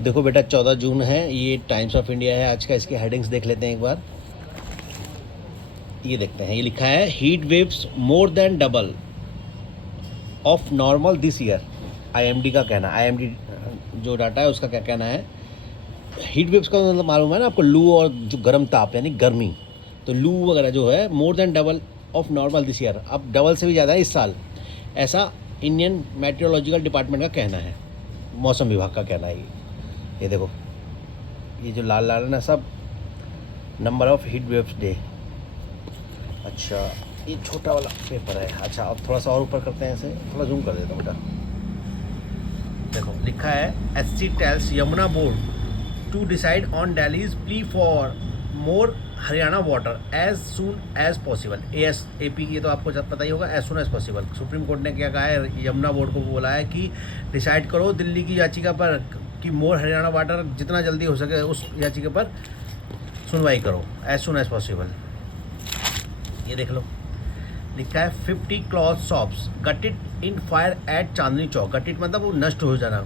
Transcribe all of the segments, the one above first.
देखो बेटा 14 जून है, ये टाइम्स ऑफ इंडिया है आज का, इसकी हेडिंग्स देख लेते हैं एक बार। ये देखते हैं, ये लिखा है heat waves more than double of normal this year. IMD का कहना, आईएमडी जो डाटा है उसका क्या कहना है। हीट वेव्स का मतलब मालूम है ना आपको, लू और जो गर्म ताप यानी गर्मी, तो लू वगैरह जो है more than double of normal this year, अब डबल से भी ज़्यादा है इस साल, ऐसा इंडियन मेट्रोलॉजिकल डिपार्टमेंट का कहना है, मौसम विभाग का कहना है। ये देखो, ये जो लाल लाल है ना सब number of heat waves day. अच्छा ये छोटा वाला पेपर है। अच्छा अब थोड़ा सा और ऊपर करते हैं, इसे थोड़ा जूम कर देता हूँ बेटा। देखो लिखा है SC tells Yamuna board to decide on Delhi's plea for more Haryana water as soon as possible. ASAP, ये तो आपको जब पता ही होगा, as soon as possible. Supreme court ने क्या कहा है, यमुना बोर्ड को बोला है कि डिसाइड करो दिल्ली की याचिका पर कि मोर हरियाणा वाटर जितना जल्दी हो सके उस याचिका पर सुनवाई करो, एज सून एज पॉसिबल। ये देख लो, लिखा है 50 cloth shops gated in fire eight Chandni Chowk. Gated मतलब वो नष्ट हो जाना,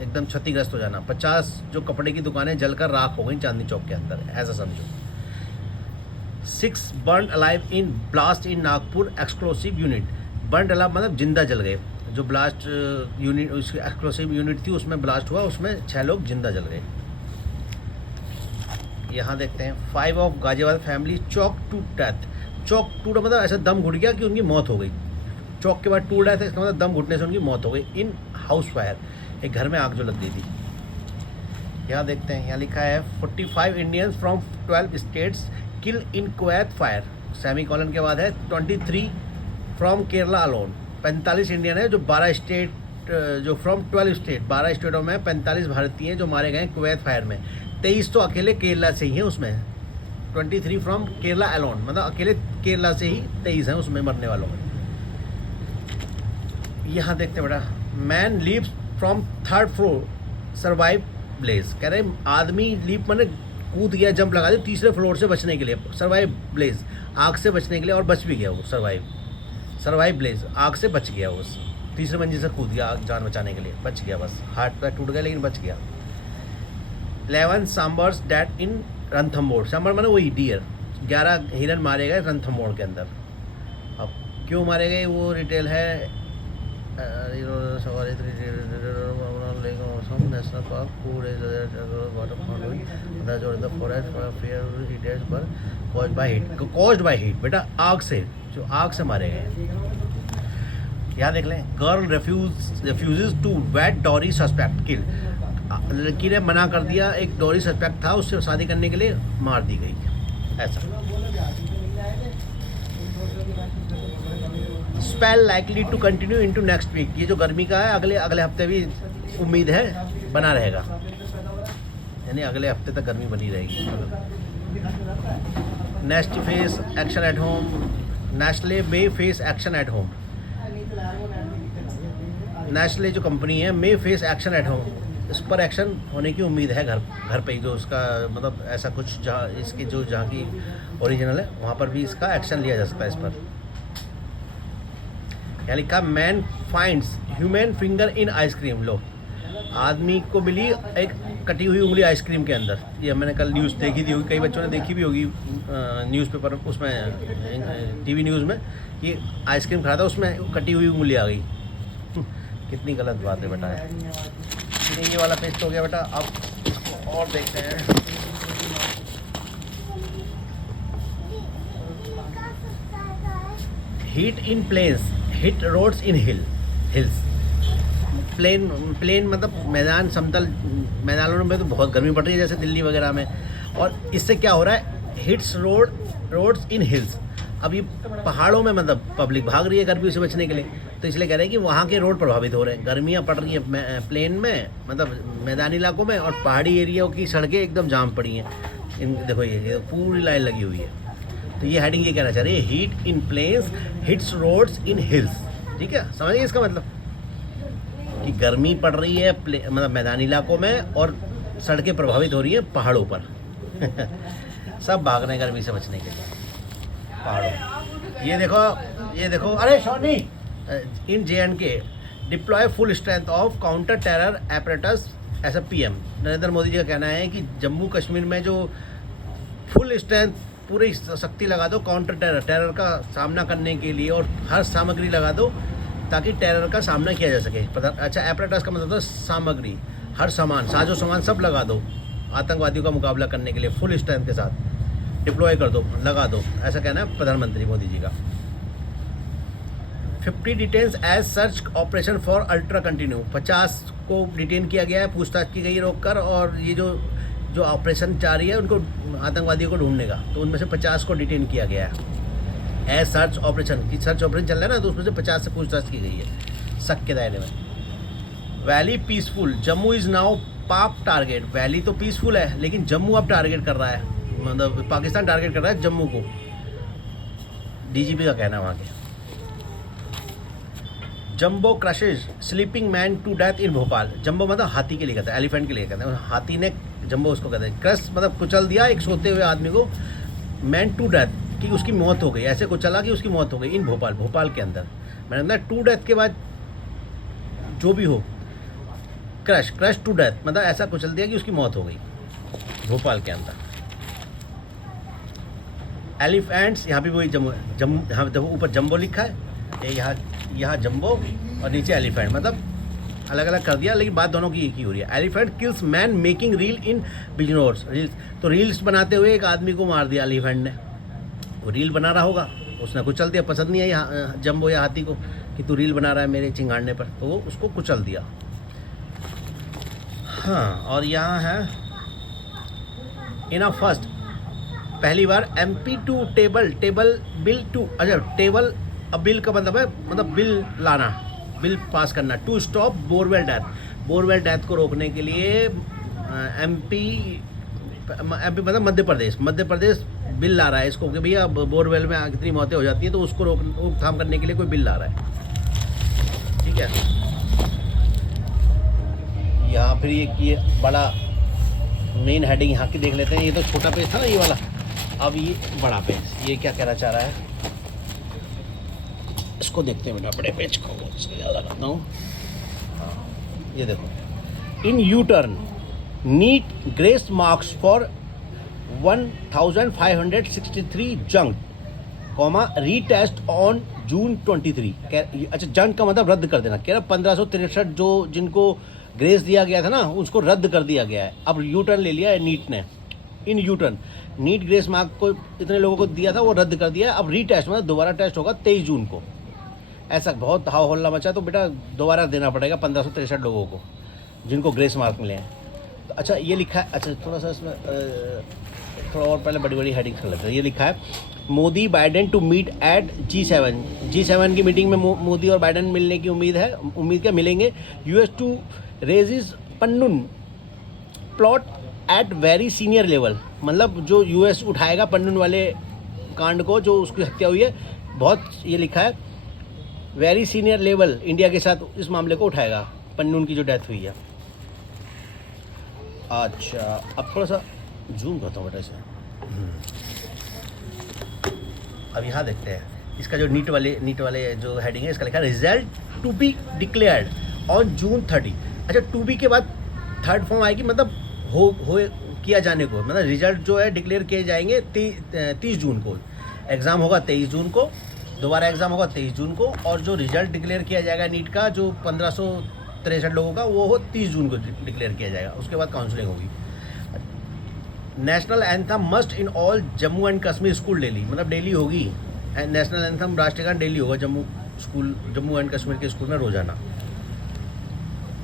एकदम क्षतिग्रस्त हो जाना। 50 जो कपड़े की दुकानें जलकर राख हो गई चांदनी चौक के अंदर, ऐसा समझो। 6 burn alive in blast in Nagpur exclusive unit. Burn alive मतलब जिंदा जल गए। जो ब्लास्ट यूनिट, उसकी एक्सक्लूसिव यूनिट थी, उसमें ब्लास्ट हुआ, उसमें 6 लोग जिंदा जल गए। यहाँ देखते हैं 5 of Ghaziabad family choke to death. Choke टूटा मतलब ऐसा दम घुट गया कि उनकी मौत हो गई। चौक के बाद टूट रहा था, इसका मतलब दम घुटने से उनकी मौत हो गई। इन हाउस फायर, एक घर में आग जो लग गई थी। यहाँ देखते हैं, यहाँ लिखा है 45 Indians from 12 states kill in Kuwait fire. Semi colon के बाद है 23 फ्रॉम केरला अलोन। 45 इंडियन है जो 12 स्टेट, जो फ्रॉम 12 स्टेट, 12 स्टेटों में 45 भारतीय हैं जो मारे गए कुवैत फायर में। 23 तो अकेले केरला से ही हैं उसमें। 23 फ्रॉम केरला अलोन मतलब अकेले केरला से ही 23 हैं उसमें मरने वालों में। यहाँ देखते हैं बेटा, man leaves from 3rd floor survive blaze. कह रहे आदमी लीप मैंने कूद गया, जंप लगा दिया 3रे फ्लोर से बचने के लिए, सर्वाइव ब्लेज, आग से बचने के लिए, और बच भी गया वो। सर्वाइव ब्लेज, आग से बच गया वो, 3रे मंजिल से कूद गया आग जान बचाने के लिए, बच गया, बस हाथ पैर टूट गया लेकिन बच गया। 11 सांबर्स डैट इन रणथंबोर। सांबर माने वही डियर। 11 हिरन मारे गए रणथंबोर के अंदर। अब क्यों मारे गए वो डिटेल है। National park caused by heat, बेटा आग से, जो आग से मारे गए। यहाँ देख लें, girl refuses to wed dowry suspect kill. लड़की ने मना कर दिया, एक डॉरी सस्पेक्ट था उससे शादी करने के लिए, मार दी गई। ऐसा spell likely to continue into next week. ये जो गर्मी का है अगले हफ्ते भी उम्मीद है बना रहेगा, यानी अगले हफ्ते तक गर्मी बनी रहेगी। Nest face action at home, Nestle may face action at home. Nestle जो कंपनी है मे फेस एक्शन एट होम, इस पर एक्शन होने की उम्मीद है घर पे ही, जो उसका मतलब ऐसा कुछ जहाँ इसकी जो जहाँ की ओरिजिनल है वहाँ पर भी इसका एक्शन लिया जा सकता है इस पर। यहाँ लिखा man finds human finger in ice cream. लो, आदमी को मिली एक कटी हुई उंगली आइसक्रीम के अंदर। ये मैंने कल न्यूज़ देखी थी, कई बच्चों ने देखी भी होगी न्यूज़पेपर उसमें, टीवी न्यूज़ में, कि आइसक्रीम खा रहा था उसमें कटी हुई उंगली आ गई। कितनी गलत बात है बेटा। ये वाला पेस्ट हो गया बेटा। अब इसको और देखते हैं। Heat in plains hit roads in hills. Plain मतलब मैदान, समतल मैदानों में तो बहुत गर्मी पड़ रही है जैसे दिल्ली वगैरह में, और इससे क्या हो रहा है, हिट्स रोड्स इन हिल्स। अब ये पहाड़ों में मतलब पब्लिक भाग रही है गर्मी से बचने के लिए, तो इसलिए कह रहे हैं कि वहाँ के रोड प्रभावित हो रहे हैं। गर्मियाँ पड़ रही हैं प्लेन में मतलब मैदानी इलाकों में, और पहाड़ी एरिया की सड़कें एकदम जाम पड़ी हैं। देखो ये पूरी लाइन लगी हुई है। तो ये हेडिंग ये कहना चाह रही है, heat in plains hits roads in hills. ठीक है, समझिए इसका मतलब कि गर्मी पड़ रही है मतलब मैदानी इलाकों में, और सड़कें प्रभावित हो रही हैं पहाड़ों पर। सब भाग रहे हैं गर्मी से बचने के लिए पहाड़ों। ये देखो अरे सोनी, इन JNK deploy full strength of counter terror apparatus ऐसा पीएम नरेंद्र मोदी जी का कहना है कि जम्मू कश्मीर में जो फुल स्ट्रेंथ पूरी शक्ति लगा दो काउंटर टेरर का सामना करने के लिए, और हर सामग्री लगा दो ताकि टेरर का सामना किया जा सके। अच्छा, एपरेटस का मतलब सामग्री, हर सामान, साजो सामान सब लगा दो आतंकवादियों का मुकाबला करने के लिए, फुल स्ट्रेंथ के साथ डिप्लॉय कर दो, लगा दो, ऐसा कहना है प्रधानमंत्री मोदी जी का। 50 detains as search operation for ultra continue, 50 को डिटेन किया गया है, पूछताछ की गई रोक कर, और ये जो ऑपरेशन जारी है उनको आतंकवादियों को ढूंढने का, तो उनमें से 50 को डिटेन किया गया है एज सर्च ऑपरेशन। की सर्च ऑपरेशन चल रहा है ना, तो उसमें से 50 से पूछताछ की गई है शक के दायरे में। Valley peaceful, Jammu is now पाक टारगेट। वैली तो पीसफुल है, लेकिन जम्मू अब टारगेट कर रहा है, मतलब पाकिस्तान टारगेट कर रहा है जम्मू को, डीजीपी का कहना है वहाँ के। Jumbo crushes sleeping man to death in Bhopal. Jumbo मतलब हाथी के लिए कहता है, एलिफेंट के लिए कहते हैं, हाथी ने जम्बो उसको कहते हैं। क्रश मतलब कुचल दिया एक सोते हुए आदमी को, मैन टू डेथ कि उसकी मौत हो गई, ऐसे कुचला कि उसकी मौत हो गई, इन भोपाल, भोपाल के अंदर। मैंने बताया टू डेथ के बाद जो भी हो, क्रश टू डेथ मतलब ऐसा कुचल दिया कि उसकी मौत हो गई भोपाल के अंदर। एलिफेंट्स, यहाँ भी वही जम्मू, यहाँ ऊपर जम्बो लिखा है, यहाँ जम्बो और नीचे एलिफेंट, मतलब अलग अलग कर दिया, लेकिन बात दोनों की एक ही हो रही है। Elephant kills man making reel in Bijnor. Reels, तो रील्स बनाते हुए एक आदमी को मार दिया एलिफेंट ने। वो रील बना रहा होगा, उसने कुचल दिया, पसंद नहीं आई जम्बो या हाथी को कि तू रील बना रहा है मेरे चिंगाड़ने पर, तो वो उसको कुचल दिया। हाँ, और यहाँ है इन अ फर्स्ट, पहली बार MP to table bill to, अच्छा टेबल, अब बिल का मतलब है मतलब बिल लाना, बिल पास करना, to stop borewell death. Borewell death को रोकने के लिए MP मतलब मध्य प्रदेश बिल ला रहा है इसको कि भैया बोरवेल में कितनी मौतें हो जाती हैं, तो उसको रोकथाम करने के लिए कोई बिल ला रहा है। ठीक है, यहाँ फिर ये बड़ा मेन हेडिंग यहाँ की देख लेते हैं। ये तो छोटा पेज था ना ये वाला, अब ये बड़ा पेज, ये क्या कहना चाह रहा है इसको देखते हैं। बड़े पेज को ज़्यादा करता हूँ। ये देखो, in U turn NEET grace marks for 1563 junk comma retest on June 23। अच्छा, जंक का मतलब रद्द कर देना, कह रहा 1563 जो जिनको ग्रेस दिया गया था ना उसको रद्द कर दिया गया है। अब यू टर्न ले लिया है नीट ने, in U turn NEET grace mark को इतने लोगों को दिया था वो रद्द कर दिया है। अब रीटेस्ट मतलब दोबारा टेस्ट होगा 23 जून को। ऐसा बहुत हाव हल्ला मचा, तो बेटा दोबारा देना पड़ेगा 1563 लोगों को जिनको ग्रेस मार्क मिले हैं। तो अच्छा ये लिखा है, अच्छा थोड़ा सा इसमें थोड़ा और पहले बड़ी हेडिंग कर लेते हैं। ये लिखा है Modi Biden to meet at G7 की मीटिंग में मोदी और बाइडेन मिलने की उम्मीद क्या मिलेंगे। US to raises Pannun plot at very senior level, मतलब जो US उठाएगा पन्नून वाले कांड को, जो उसकी हत्या हुई है, बहुत ये लिखा है वेरी सीनियर लेवल, इंडिया के साथ इस मामले को उठाएगा, पन्नून की जो डेथ हुई है। अच्छा, अब थोड़ा सा जूम करता हूँ बेटा इसे। अब यहाँ देखते हैं इसका जो नीट वाले जो हेडिंग है, इसका लिखा है result to be declared on June 30। अच्छा, टू बी के बाद थर्ड फॉर्म आएगी, मतलब हो किया जाने को, मतलब रिजल्ट जो है डिक्लेयर किए जाएंगे 30 जून को। एग्ज़ाम होगा 23 जून को, दोबारा एग्ज़ाम होगा 23 जून को, और जो रिजल्ट डिक्लेयर किया जाएगा नीट का जो 1563 लोगों का, वो हो 30 जून को डिक्लेयर किया जाएगा। उसके बाद काउंसलिंग होगी। National anthem must in all Jammu and Kashmir school daily, मतलब डेली होगी नेशनल एंथम, राष्ट्रीय गान डेली होगा जम्मू एंड कश्मीर के स्कूल में रोजाना।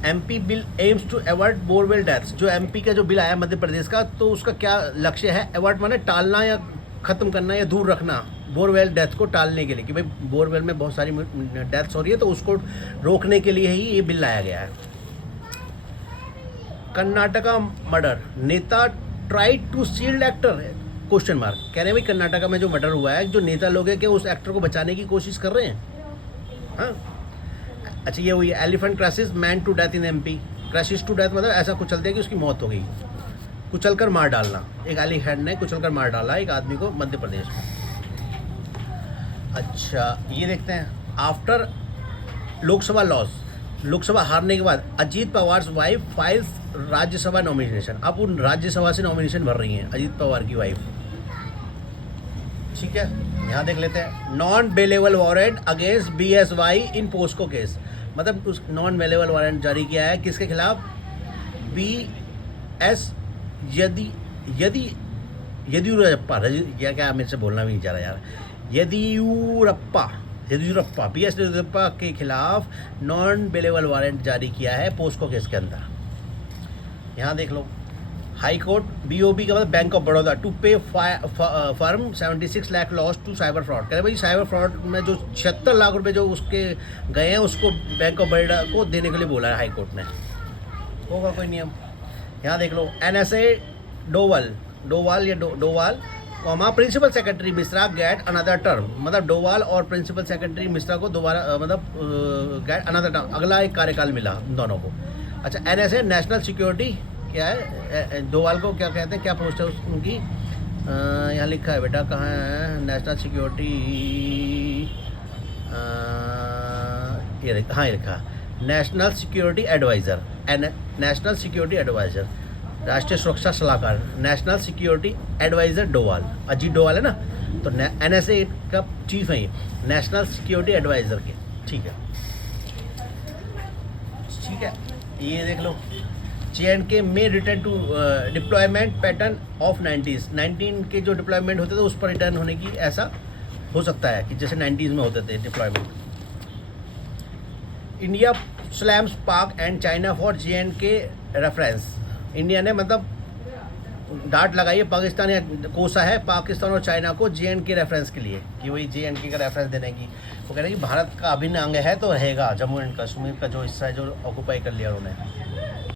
MP bill aims to avoid borewell deaths, जो MP का जो बिल आया मध्य प्रदेश का, तो उसका क्या लक्ष्य है। अवॉइड माने टालना या ख़त्म करना या दूर रखना, बोरवेल डेथ को टालने के लिए, कि भाई बोरवेल में बहुत सारी डेथ्स हो रही है, तो उसको रोकने के लिए ही ये बिल लाया गया है। कर्नाटका मर्डर, नेता tried to shield actor, question mark, कह रहे हैं भाई कर्नाटका में जो मर्डर हुआ है, जो नेता लोग हैं कि उस एक्टर को बचाने की कोशिश कर रहे हैं। हाँ, अच्छा ये हुई elephant crushes man to death in MP। Crushes to death मतलब ऐसा कुचल दिया कि उसकी मौत हो गई, कुचल कर मार डालना। एक एलिफेंट ने कुचल कर मार डाला एक आदमी को मध्य प्रदेश में। अच्छा ये देखते हैं, आफ्टर लोकसभा लॉस, लोकसभा हारने के बाद Ajit Pawar wife files Rajya Sabha nomination, अब उन राज्यसभा से नॉमिनेशन भर रही हैं अजीत पवार की वाइफ। ठीक है, यहाँ देख लेते हैं। Non bailable warrant against BSY इन पोस्को केस, मतलब उस नॉन बेलेबल वारंट जारी किया है किसके खिलाफ? BS येदियुरप्पा, क्या मेरे से बोलना भी नहीं चाह रहा यार, येदियुरप्पा BS येदियुरप्पा के खिलाफ नॉन बेलेबल वारंट जारी किया है पोस्को केस के अंदर। यहाँ देख लो, हाई कोर्ट BOB का मतलब bank of Baroda to pay firm 76 lakh loss to cyber fraud. कह रहे भाई साइबर फ्रॉड में जो 76 लाख रुपए जो उसके गए हैं उसको बैंक ऑफ बड़ौदा को देने के लिए बोला है हाई कोर्ट ने। होगा कोई नियम। यहाँ देख लो, NSA Doval comma principal secretary Mishra get another term, मतलब डोवाल और प्रिंसिपल सेक्रेटरी मिश्रा को दोबारा मतलब गेट अनदर टर्म, अगला एक कार्यकाल मिला दोनों को। अच्छा, NSA नेशनल सिक्योरिटी क्या है, डोवाल को क्या कहते हैं, क्या पोस्ट है उनकी? यहाँ लिखा है बेटा, कहाँ है? नेशनल सिक्योरिटी, ये हाँ ये लिखा, national security adviser, national security adviser, राष्ट्रीय सुरक्षा सलाहकार, national security adviser Doval, Ajit Doval है ना, तो NSA का चीफ है ये, नेशनल सिक्योरिटी एडवाइज़र के। ठीक है, ये देख लो, JNK में return to deployment pattern of 90s, 19 के जो डिप्लॉयमेंट होते थे उस पर रिटर्न होने की ऐसा हो सकता है कि जैसे 90s में होते थे डिप्लॉयमेंट। इंडिया स्लैम्स पाक and China for JNK reference, India ने मतलब डांट लगाई है पाकिस्तान या कोसा है पाकिस्तान और चाइना को JNK रेफरेंस के लिए, कि वही JNK का रेफरेंस देने की। वो कह रहे हैं कि भारत का अभिन्न अंग है तो रहेगा जम्मू एंड कश्मीर का जो हिस्सा है जो ऑक्यूपाई कर लिया उन्होंने।